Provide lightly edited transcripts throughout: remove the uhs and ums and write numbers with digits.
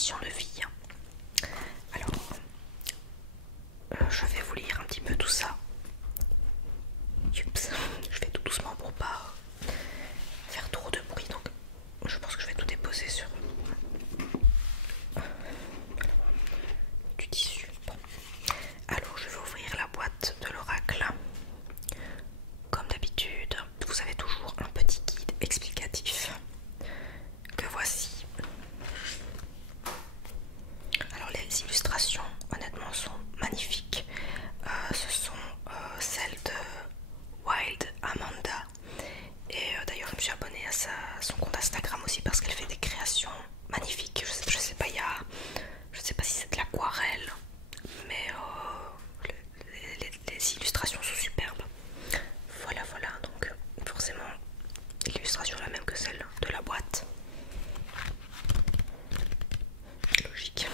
mission de vie. Alors, je vais vous lire un petit peu tout ça. Oups, je fais tout doucement pour pas faire trop de bruit, donc je pense que je vais tout déposer sur du tissu. Bon. Alors, je vais ouvrir la boîte de l'oracle. Comme d'habitude, vous avez toujours un petit guide explicatif que voici. Alors les illustrations honnêtement sont magnifiques. Ce sont celles de Wild Amanda. Et d'ailleurs je me suis abonnée à son compte Instagram aussi parce qu'elle fait des créations magnifiques. Je sais pas, je sais pas si c'est de l'aquarelle, mais les illustrations sont superbes. Voilà, donc forcément l'illustration est la même que celle de la boîte. Logique.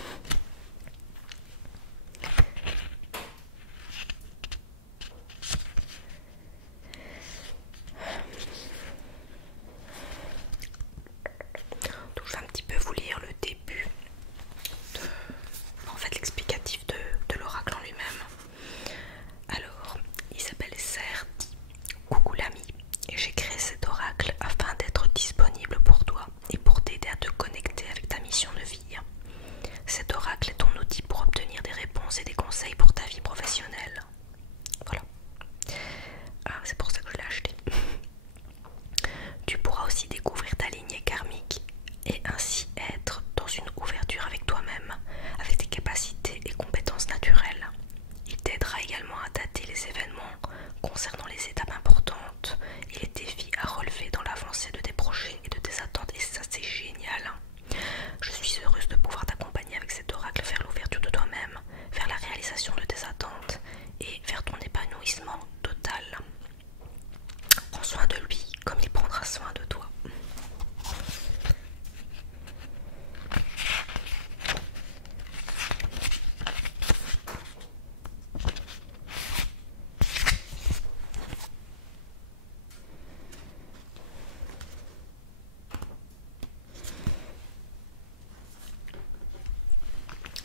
Donc je vais un petit peu vous lire le début de, en fait l'explicatif de l'oracle en lui-même. Alors, il s'appelle Serti. Coucou l'ami, j'ai créé cet oracle afin d'être disponible pour toi et pour t'aider à te connecter avec ta mission de vie. Cet oracle est ton outil pour obtenir des réponses et des conseils pour ta vie professionnelle. Voilà. C'est pour ça que je l'ai acheté. Tu pourras aussi découvrir ta lignée karmique et ainsi être dans une ouverture avec toi-même, avec tes capacités et compétences naturelles. Il t'aidera également à dater les événements concernant les étapes importantes et les défis à relever dans l'avancée de tes projets et de tes attentes, et ça c'est génial. Je suis heureuse de pouvoir t'accompagner avec cet oracle vers l'ouverture de toi-même, vers la réalisation de tes attentes et vers ton épanouissement total. Prends soin de lui comme il prendra soin de toi.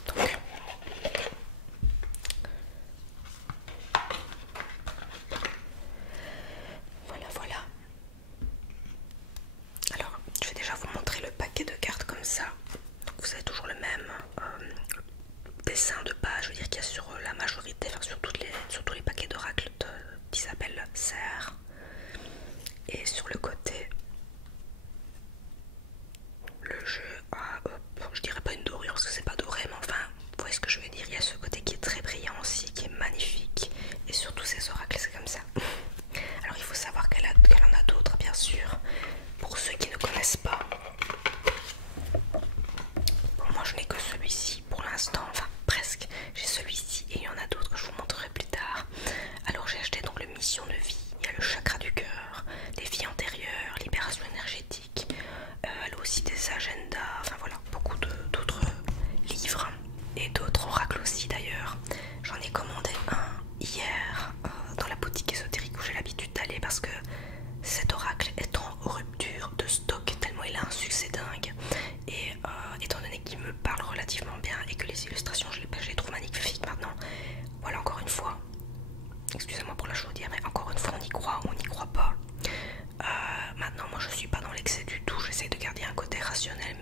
Donc, voilà. Alors, je vais déjà vous montrer le paquet de cartes comme ça. Donc, vous avez toujours le même dessin de page, je veux dire qu'il y a sur la majorité, enfin sur tous les paquets d'oracle d'Isabelle Serre. Et sur le côté, le jeu je dirais pas une dorure parce que c'est pas doré, mais enfin, vous voyez ce que je veux dire, il y a ce côté qui est très brillant aussi, qui est magnifique. Et surtout ces oracles, c'est comme ça. Alors il faut savoir qu'elle en a d'autres, bien sûr. Pour ceux qui ne connaissent pas, bon, moi je n'ai que celui-ci pour l'instant, enfin presque. J'ai celui-ci et il y en a d'autres que je vous montrerai plus tard. Alors j'ai acheté donc le mission de vie, il y a le chakra du cœur, les vies antérieures, libération énergétique, elle a aussi des agendas, enfin voilà, beaucoup d'autres livres et d'autres oracles aussi d'ailleurs. J'en ai commandé un hier dans la boutique ésotérique où j'ai l'habitude d'aller parce que cet oracle est en rupture de stock tellement il a un succès dingue. Et étant donné qu'il me parle relativement bien et que les illustrations je les trouve magnifiques maintenant, voilà, encore une fois, excusez-moi pour la chaudière, mais encore une fois on y croit ou on n'y croit pas. Maintenant moi je suis pas dans l'excès du tout, j'essaie de garder un côté rationnel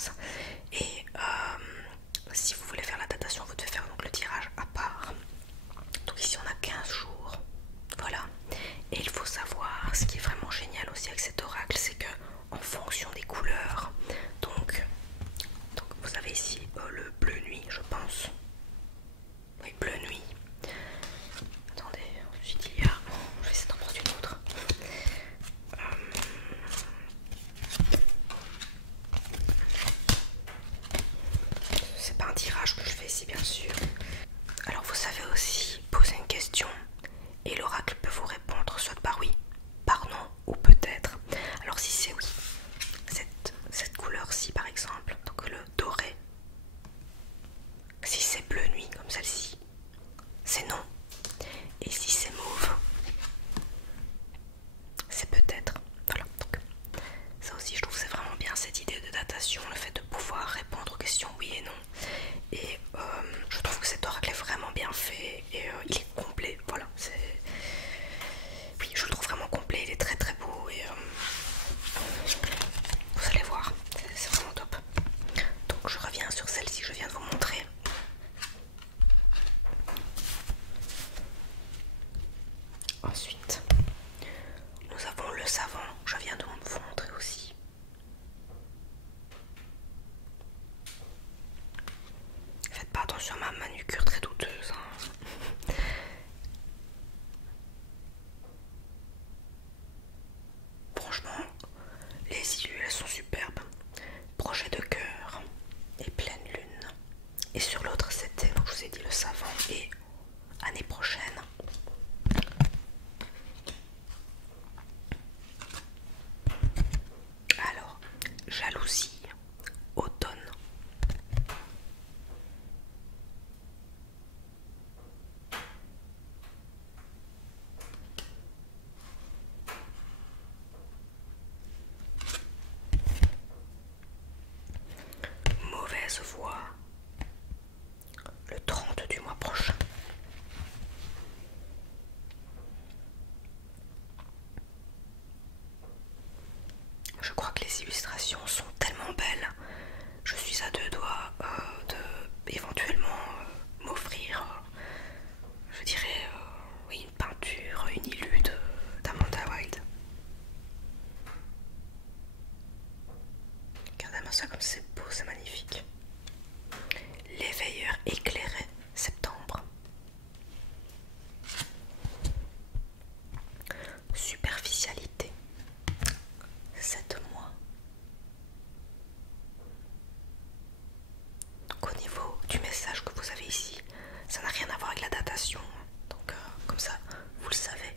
base. Et si vous voulez faire la datation, vous devez faire donc le tirage à part. Donc ici on a 15 jours. Voilà. Et il faut savoir, ce qui est vraiment génial aussi avec cet oracle, c'est que en fonction des couleurs, donc vous avez ici le bleu nuit, je pense. Oui, bleu nuit. Attendez, je dit il y a. Je vais essayer d'en prendre une autre. C'est pas un tirage que je fais ici, bien sûr. Alors, vous savez aussi poser une question et l'oracle peut vous répondre soit par oui, par non ou peut-être. Alors, si c'est oui, cette couleur-ci par exemple, donc le doré. Si c'est bleu nuit comme celle-ci, c'est non. Et si c'est mauve, c'est peut-être. Voilà, donc ça aussi je trouve que c'est vraiment bien cette idée de datation, le fait de pouvoir répondre aux questions oui et non. Et je trouve que cet oracle est vraiment bien fait et il est complet. Voilà, oui, je le trouve vraiment complet, il est très très beau et vous allez voir, c'est vraiment top. Donc je reviens sur celle-ci que je viens de vous montrer. Ensuite, nous avons le savon, je viens de vous montrer aussi. Faites pas attention à ma manucure très douteuse. Hein. Franchement, les îles elles sont superbes. Projet de cœur et pleine lune. Et sur l'autre c'était, donc je vous ai dit le savon et année prochaine. Alors, jalousie, automne. Mauvaise voix, le 30 du mois prochain. Je crois que les illustrations sont tellement belles. Je suis à 2 doigts de éventuellement m'offrir, je dirais, oui, une peinture, une illu d'Amanda Wild. Regardez-moi ça comme c'est beau, c'est magnifique. L'éveilleur éclairé, septembre. Superficialité, 7 mois. Donc au niveau du message que vous avez ici, ça n'a rien à voir avec la datation. Donc comme ça, vous le savez.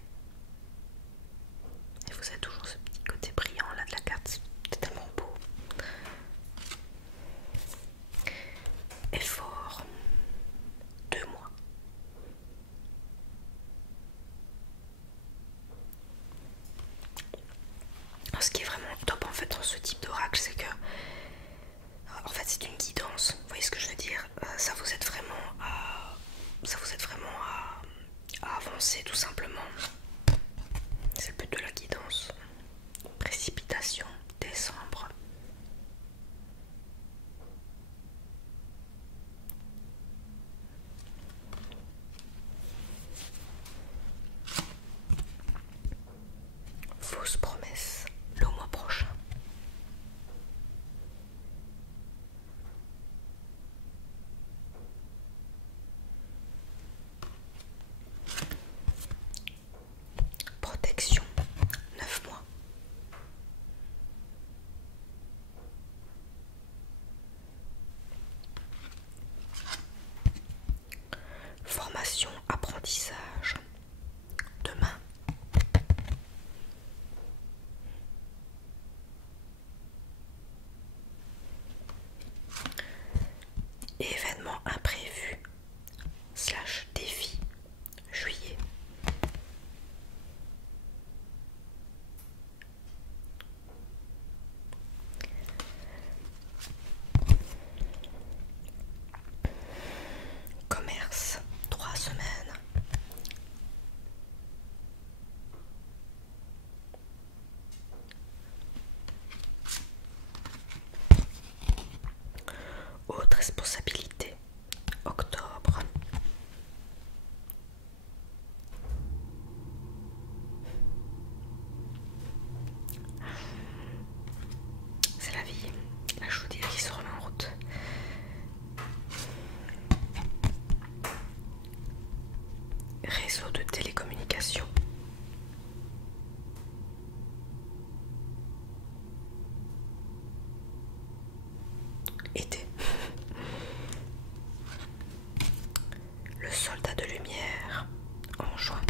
Et vous avez toujours ce petit côté brillant là de la carte, c'est tellement beau. Effort, 2 mois. Alors, ce qui est vraiment top en fait dans ce type d'oracle, c'est que en fait c'est une guidance. Vous voyez ce que je veux dire? Ça vous aide vraiment à avancer tout simplement. C'est le but de la guidance. Précipitation, décembre. Fausse promesse, le mois prochain. Protection, 9 mois. Formation, apprentissage, demain. été. Le soldat de lumière en juin.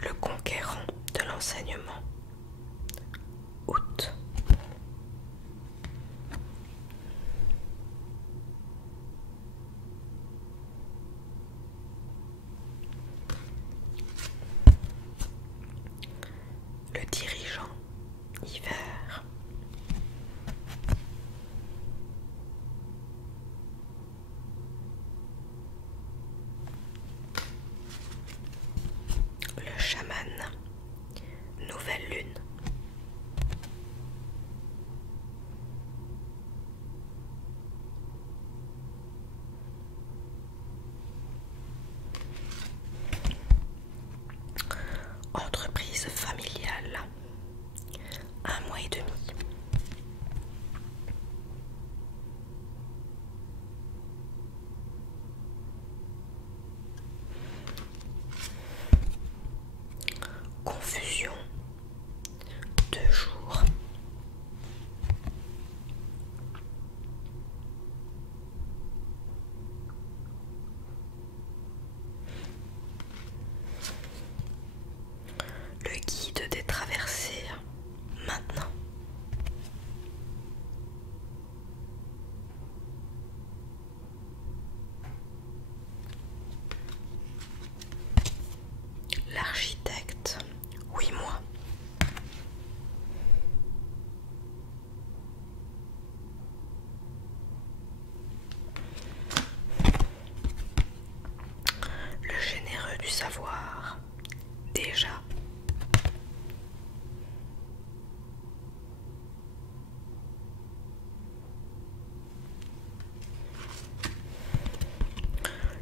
Le conquérant de l'enseignement, août. Le dirigeant, hiver. Le chaman, nouvelle lune. Entreprise familiale, 1 mois et demi. Confusion, 2 jours. Le guide des traversées, maintenant. L'architecte, 8 mois. Le généreux du savoir, déjà.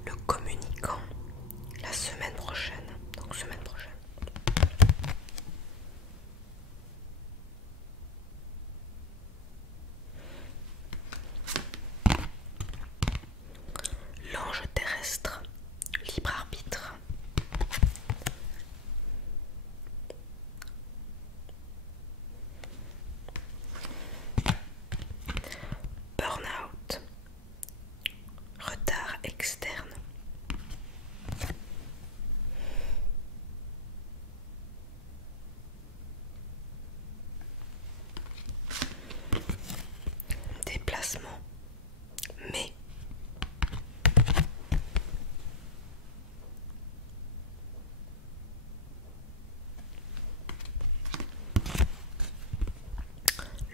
Le communicant, la semaine prochaine, donc semaine prochaine. L'ange terrestre, libre arbitre. Burn-out, retard externe. Déplacement, mai.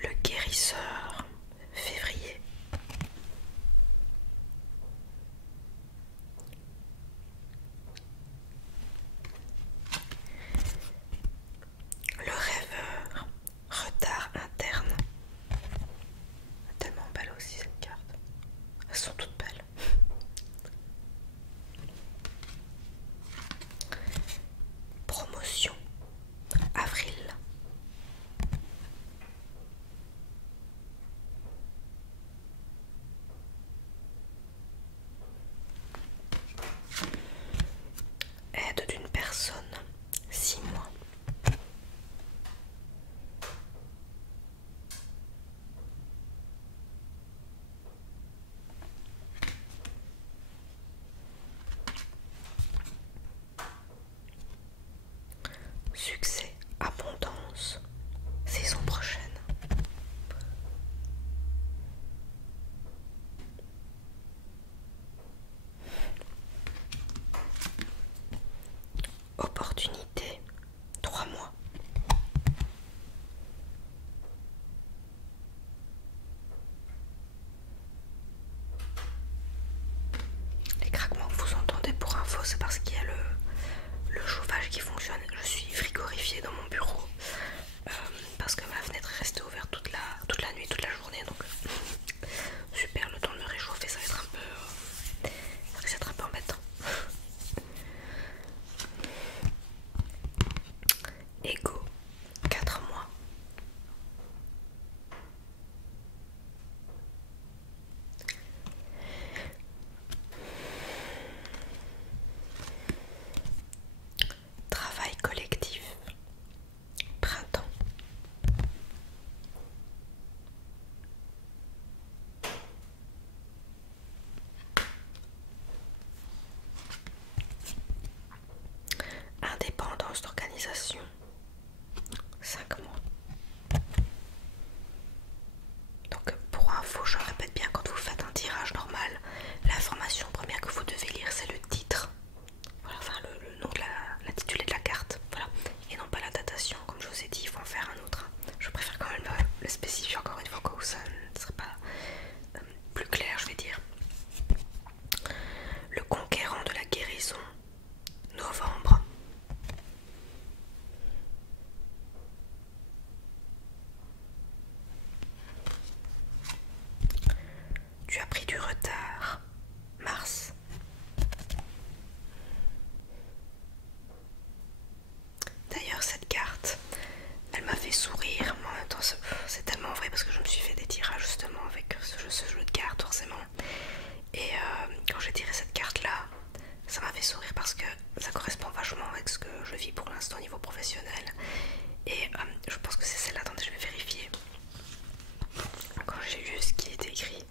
Le guérisseur, février. Le rêveur, retard interne. Tellement belle aussi cette carte. Elles sont toutes belles. Promotion, avril. Aide d'une personne, 6 mois. Succès, abondance, saison prochaine. Opportunité, 3 mois. Les craquements que vous entendez, pour info, c'est parce qu'il y a le chauffage qui fonctionne. Je suis frigorifiée dans mon bureau parce que ma fenêtre est restée ouverte toute la nuit, toute la journée. Donc super, le temps de me réchauffer, ça va être un peu embêtant. Ego, 4 mois. réalisation. 5 mois. Donc pour info, je répète bien, quand vous faites un tirage normal, l'information première que vous devez lire c'est le titre. Voilà, enfin le nom de l'intitulé de la carte, voilà, et non pas la datation. Comme je vous ai dit, il faut en faire un autre. Je préfère quand même le spécifier encore une fois, où ça ne serait pas plus clair, je vais dire. Le conquérant de la guérison, novembre. Tu as pris du retard, mars. D'ailleurs, cette carte, elle m'a fait sourire, mais en même temps, c'est tellement vrai parce que je me suis fait des tirages justement avec ce jeu de cartes, forcément. Et quand j'ai tiré cette carte-là, ça m'a fait sourire parce que ça correspond vachement avec ce que je vis pour l'instant au niveau professionnel. Et je pense que c'est celle-là, attendez, je vais vérifier. Quand j'ai lu ce qui était écrit,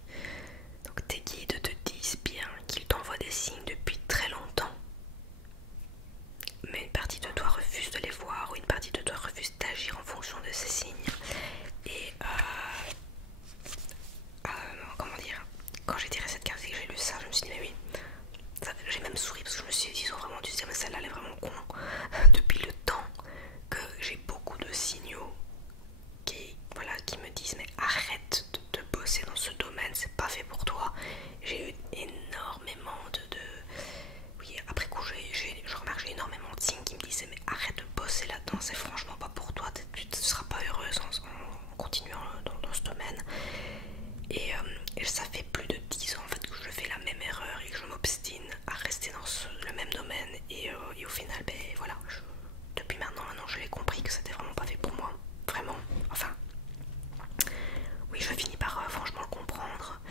donc tes guides te disent bien qu'ils t'envoient des signes depuis très longtemps. Mais une partie de toi refuse de les voir, ou une partie de toi refuse d'agir en fonction de ces signes. Et comment dire, quand j'ai tiré cette carte et que j'ai lu ça, je me suis dit mais oui, j'ai même souri parce que je me suis dit ils ont vraiment dû se dire mais celle-là elle est vraiment con. Depuis le temps que j'ai beaucoup de signaux qui me disent mais arrête de bosser dans ce domaine, c'est pas fait pour toi. J'ai eu énormément oui, après coup je remarque j'ai énormément de signes qui me disaient mais arrête de bosser là-dedans, c'est franchement pas pour toi, tu ne seras pas heureuse en continuant dans ce domaine. Et ça fait plus de 10 ans en fait que je fais la même erreur et que je m'obstine à rester dans le même domaine. Et au final, ben voilà, depuis maintenant je l'ai compris que c'était vraiment pas fait pour moi. Vraiment, enfin, oui, je finis par franchement le comprendre.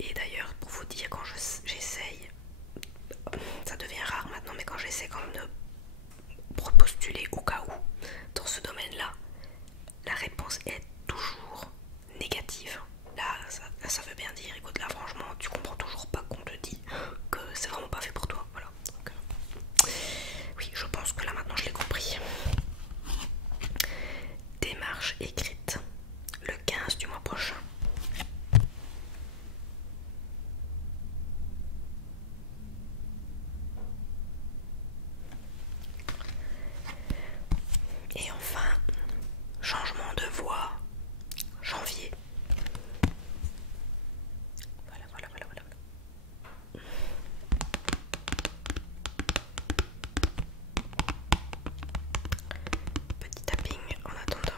Et d'ailleurs, pour vous dire, quand j'essaye, ça devient rare maintenant, mais quand j'essaie quand même de repostuler au cas où dans ce domaine-là, la réponse est toujours négative. Là, ça veut bien dire, écoute, là franchement, tu comprends toujours pas qu'on te dit que c'est vraiment pas fait pour toi. Voilà. Donc, oui, je pense que là maintenant je l'ai compris. Démarche écrite le 15 du mois prochain. Et enfin, changement de voix, janvier. Voilà. Petit tapping en attendant.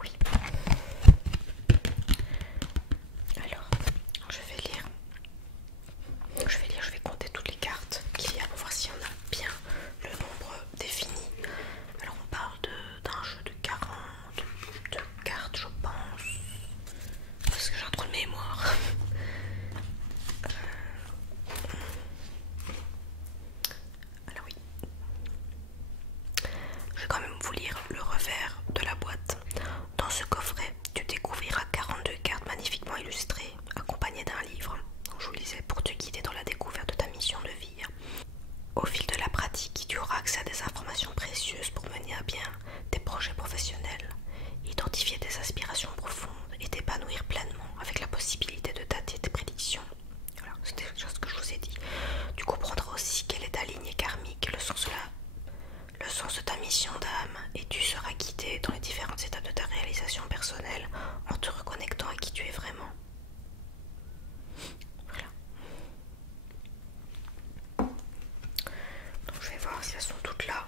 Oui. Alors, je vais compter toutes les cartes qu'il y a pour voir s'il y en a bien le nombre défini. Alors on parle d'un jeu de 42 cartes, je pense, parce que j'ai un trou de mémoire. Alors oui, je vais quand même vous lire le revers de la boîte. Dans ce coffret, tu découvriras 42 cartes magnifiquement illustrées, accompagnées d'un livre. Donc, je vous lisais pour te guider dans la découverte de ta mission de vie. Au fil de la pratique, tu auras accès à des informations précieuses pour mener à bien tes projets professionnels, identifier tes aspirations profondes et t'épanouir pleinement avec la possibilité de dater tes prédictions. Voilà, c'était quelque chose que je vous ai dit. Tu comprendras aussi quelle est ta lignée karmique, le sens de ta mission d'âme, et tu seras guidé dans les différentes étapes de ta réalisation personnelle en te reconnectant à qui tu es vraiment. Voilà. Donc je vais voir si elles sont toutes là.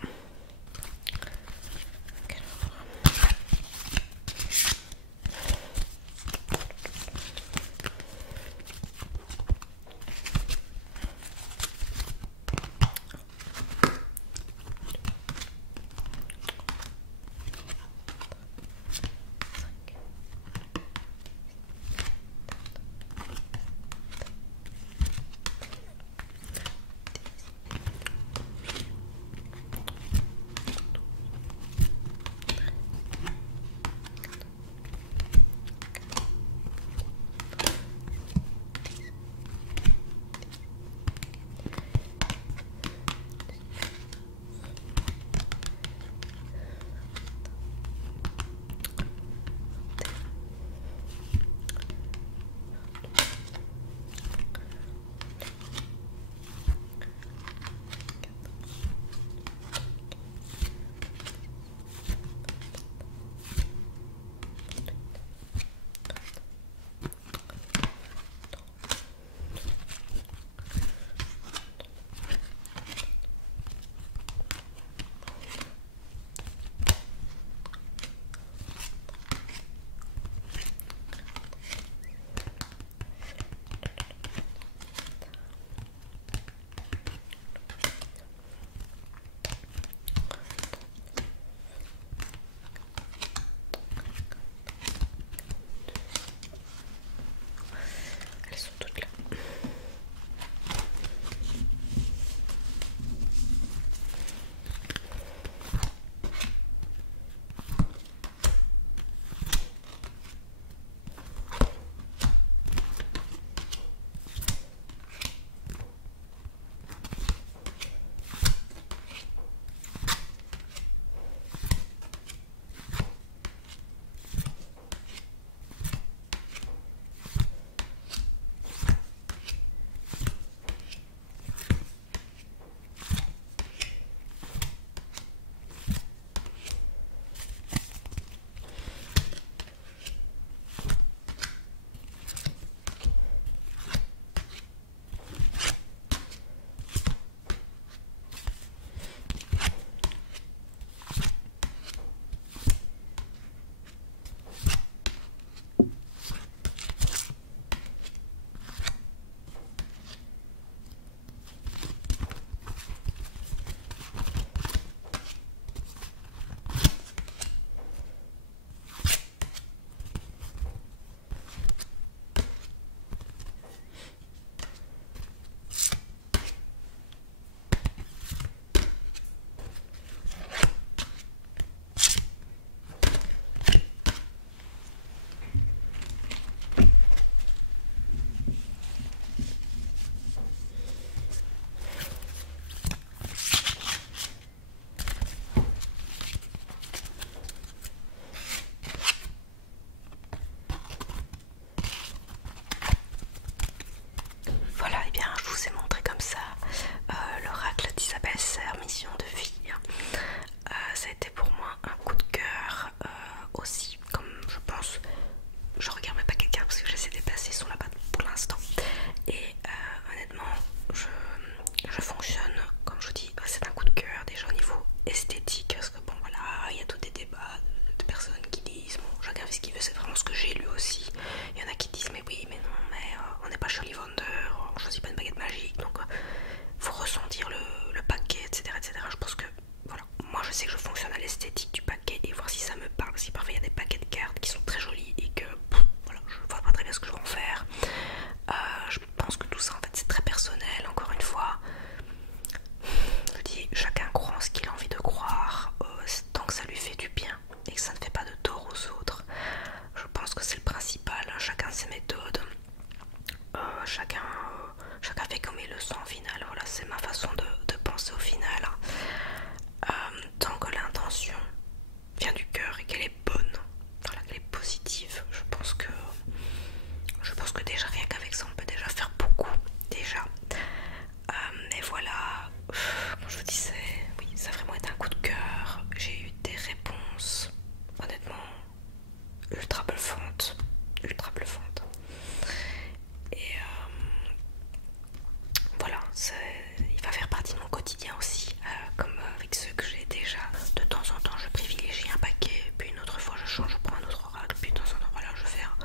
il va faire partie de mon quotidien aussi, comme avec ceux que j'ai déjà. De temps en temps je privilégie un paquet, puis une autre fois je change, je prends un autre oracle, puis de temps en temps voilà je vais faire,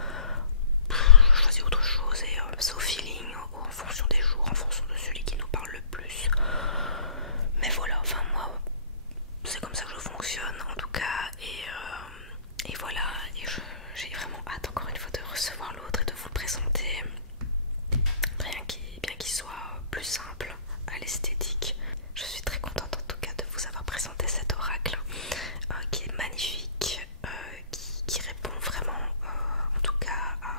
je choisis autre chose et c'est au feeling, en fonction des jours, en fonction de celui qui nous parle le plus. Mais voilà, enfin moi c'est comme ça que je fonctionne en tout cas, et voilà, et j'ai vraiment hâte encore une fois de recevoir l'autre et de vous le présenter, bien qu'il soit plus simple à l'esthétique. Je suis très contente en tout cas de vous avoir présenté cet oracle qui est magnifique, qui répond vraiment en tout cas à,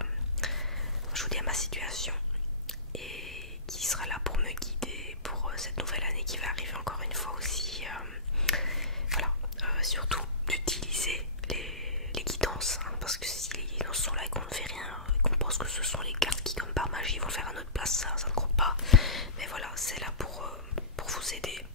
je vous dis, à ma situation, et qui sera là pour me guider pour cette nouvelle année qui va arriver encore une fois aussi. Voilà, surtout d'utiliser les guidances, hein, parce que si les guidances sont là et qu'on ne fait rien, qu'on pense que ce sont les cartes qui comme par magie vont faire à notre place, ça ne compte pas. Mais voilà, c'est là pour vous aider